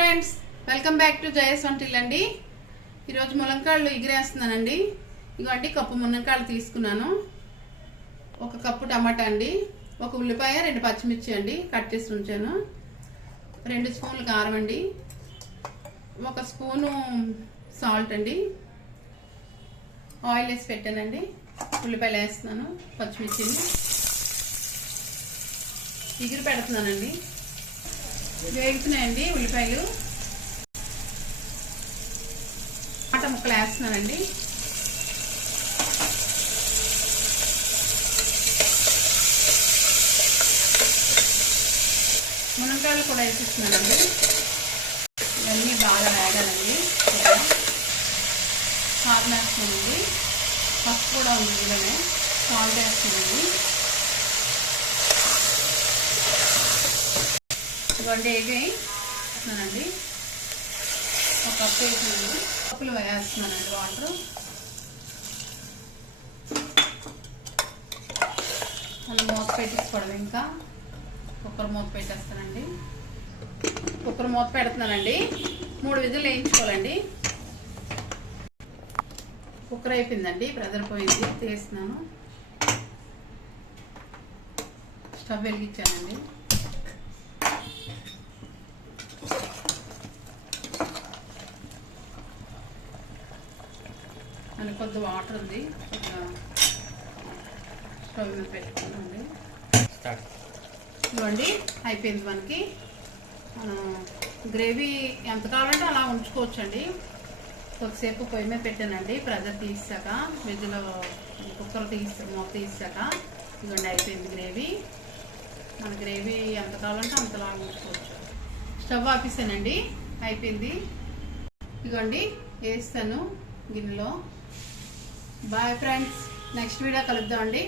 Friends, welcome back to జయ సvantaillu అండి. ఈరోజు ములంకాళ్ళు ఎగిరేస్తున్నానండి. ఇగోండి కప్పు ములంకాళ్ళు తీసుకున్నాను, ఒక కప్పు టమాటా అండి, ఒక ఉల్లిపాయ, 2 పచ్చిమిర్చి అండి కట్ చేసి ఉంచాను, 2 స్పూన్లు కారం అండి, 1 స్పూను సాల్ట్ అండి, ఆయిల్ వేసి పెట్టానండి. ఉల్లిపాయలు వేస్తున్నాను, పచ్చిమిర్చిని ఎగిరి పెడుతున్నానండి. వేగుతున్నాయండి ఉల్లిపాయలు. టమాటా ముక్కలు వేస్తున్నానండి. మునక్కాయలు కూడా వేసిస్తున్నానండి. ఇవన్నీ బాగా వేగాలండి. కారం వేస్తున్నానండి, పసుపు కూడా ఉంది, ఇలానే సాల్ట్ వేస్తున్నానండి. ఇవన్నీ వేస్తున్నానండి. ఒక కప్పు వేసినాను, కప్పులు వేస్తున్నానండి వాటర్. మళ్ళీ మూత పెట్టేసుకోవడం. ఇంకా కుక్కర్ మూత పెట్టేస్తానండి. కుక్కర్ మూత పెడుతున్నానండి. 3 విజిల్ వేయించుకోవాలండి. కుక్కర్ అయిపోయిందండి, ప్రెజర్ పోయింది, తీస్తున్నాను. స్టవ్ వెలిగించానండి. మళ్ళీ కొద్ది వాటర్ ఉంది, స్టవ్ మీద పెట్టుకున్నాండి. ఇవ్వండి అయిపోయింది. మనకి గ్రేవీ ఎంత కావాలంటే అలా ఉంచుకోవచ్చండి. కొద్దిసేపు పొయ్యి మీద పెట్టానండి, ప్రెజర్ తీసాక, వెజ్లో కుక్కర్ మూత తీసాక. ఇవ్వండి అయిపోయింది గ్రేవీ. మన గ్రేవీ ఎంత కావాలంటే అంతలా ఉంచుకోవచ్చు. స్టవ్ ఆపేసానండి, అయిపోయింది. ఇదిగోండి వేస్తాను గిన్నెలో. బాయ్ ఫ్రెండ్స్, నెక్స్ట్ వీడియో కలుద్దామండి.